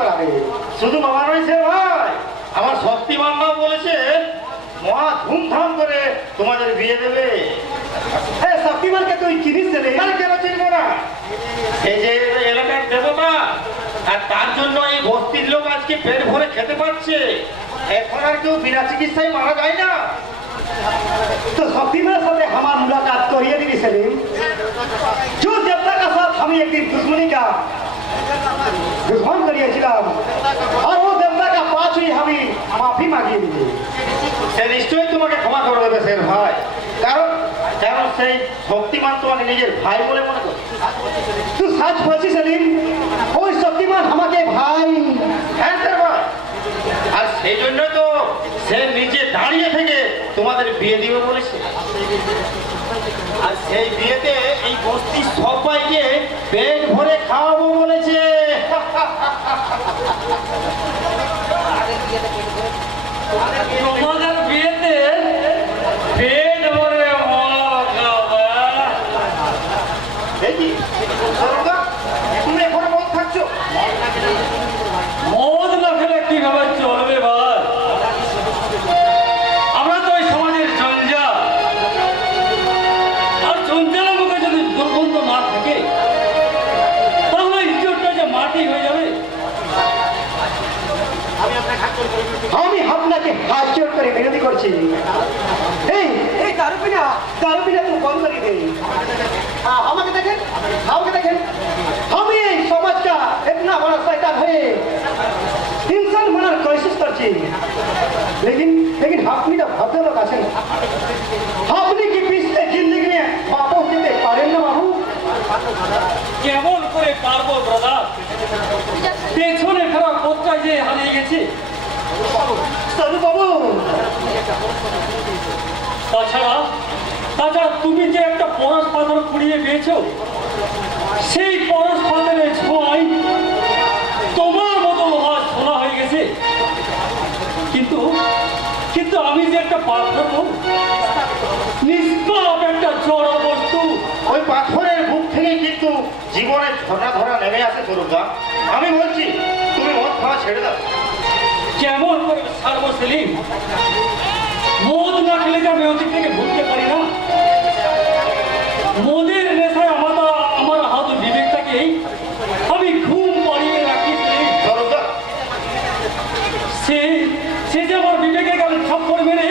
করাবে। শুধু মামা রয়েছে ভাই, আমার শক্তিমান মা বলেছে মহা ধুমধাম করে তোমাদের বিয়ে দেবে। হ্যাঁ, শক্তিমানকে তুই চিনিস রে? কেন চিনবো না? এই যে এলাকার দেবতা, আর তার জন্য এই বস্তির লোক আজকে পেট ভরে খেতে পাচ্ছে। এখন আর কেউ বিনা চিকিৎসায় মারা যায় না। तो शक्तिमान साथे हमार मुलाकात करिए दी सलीम। जो देवता का साथ हम एक दिन दुश्मनी का दुश्मन करिए ছিলাম, और वो देवता का पास ही हमें माफी मांगी दी। সে নিশ্চয়ই তোমাকে ক্ষমা করে দেবে সের ভাই, কারণ কারণ সেই শক্তিমান তোমাকে নিজের ভাই বলে মনে করে। तू सच बोलছি सलीम, ওই শক্তিমান আমাকে ভাই। হ্যাঁ স্যার ভাই, আর সেই জন্য তো সে নিজে দাঁড়িয়ে থেকে তোমাদের বিয়ে দিবে বলেছে। আর সেই বিয়েতে এই বস্তির সবাইকে পেট ভরে খাওয়াবো বলেছে। তোমাদের বিয়েতে পেট ভরে তুমি এখন মদ খাচ্ছ? মদ না খেলে কিভাবে চলবে ভাই? আমরা তো ওই সমাজের জঞ্জাল, আর জঞ্জালের মুখে যদি দুর্গন্ধ না থাকে তাহলে ইজ্জতটা যে মাটি হয়ে যাবে। আমি আপনাকে হাত জোর করে বিনতি করছি, এই এই দারু পিনা তুই বন্ধ করে দে। আমাকে দেখেন, আমি এই সমাজ का इतना बड़ा शैतान है, इंसान बनार कोशिश करছি, लेकिन আপনি তো ভদ্রলোক আছেন, আপনি কি পিছলে জিন্দগি নিয়ে বাপস দিতে পারেন না বাবু? কেমন করে পারবো ব্রাদার? পেছনে ফেরা কোথায় যে হারিয়ে গেছি। সাধু বাবু, তাছাড়া তুমি যে একটা পরশ পাথর কুড়িয়ে পেয়েছো, সেই পরশ পাথরের ছোঁয়ায় তোমার মতো লোহা সোনা হয়ে গেছে। কিন্তু আমি যে একটা পাথর, নিষ্পাপ একটা জড় বস্তু। ওই পাথরের বুক থেকে কিন্তু জীবনের ঝর্ণা ধরা নেমে আসে স্বরূপদা। আমি বলছি তুমি মদ খাওয়া ছেড়ে দাও। কেমন করে ছাড়বো সেলিম? মদ না খেলে যে আমি অতীত থেকে ভুলতে পারি না। মদের নেশায় আমার হাত বিবেকটাকেই আমি ঘুম পাড়িয়ে রাখি। স্বরূপদা, সে যে আমার বিবেকে গেলে থাপ্পড় মেরে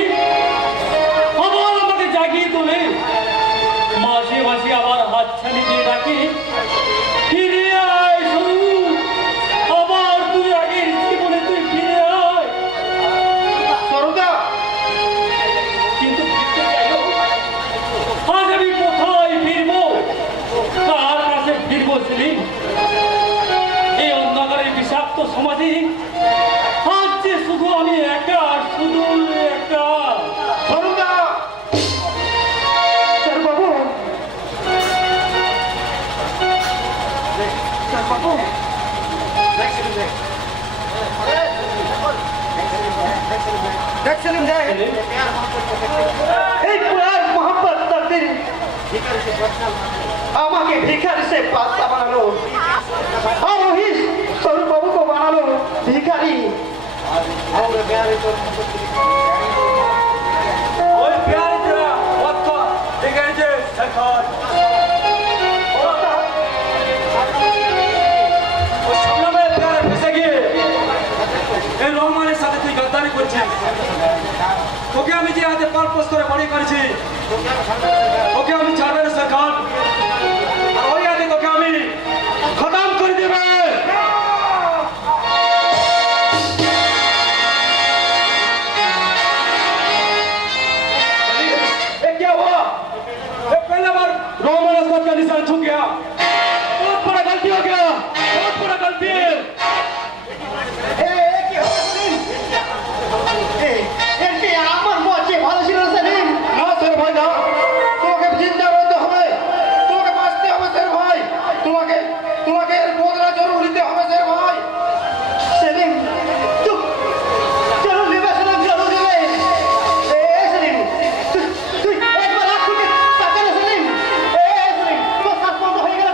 আবার আমাকে জাগিয়ে তোলে, মাঝে মাঝে আবার হাতছানি দিয়ে ডাকে, ফিরে আয় স্বরূপ, আবার তুই আগের জীবনে তুই ফিরে আয়। স্বরূপদা, কিন্তু ফিরতে চাইলেও আজ আমি কোথায় ফিরবো, কার কাছে ফিরবো সেলিম? এই অন্ধকারের বিষাক্ত সমাজে আজ যে শুধু আমি একা, শুধু একা। স্বরূপদা, সাধু বাবু, এই প্যার মোহাম্মত তকদির আমাকে ভিখারি से बादशाह বানালো, और वही स्वरूप बाबू को বানালো ভিখারি। ওই প্যারিটা অর্থ দেখে যে শেখর ওই সামনে প্যারে ফেসে গিয়ে এই রহমানের সাথে তুই গদ্দারি করছিস। তোকে আমি যে হাতে পারপোস করে বাড়ি করেছি, ওকে আমি ছাড়বে না শেখর। আর ওই হাতে তোকে আমি খতম করে দেবে। क्या हुआ? पहला बार रोमन अस्पताल का निशान छूट गया। बहुत बड़ा गलती हो गया, बहुत बड़ा गलती है। আমার মজে ভালো ছিল না সেদিন। না স্যার ভাই না, তোমাকে চিন্তা করতে হবে, তোমাকে বাঁচতে হবে স্যার ভাই, তোমাকে এর বদলা জরুর নিতে হবে স্যার ভাই। সেদিন চলো নেবে, সেদিন চলো নেবে। সেদিন তুই একবার আখ খুলে তাকালে সেদিন, সেদিন তোমার শ্বাস বন্ধ হয়ে গেল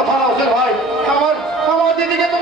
কথা না হোসেন ভাই, আমার আমার দিদিকে তো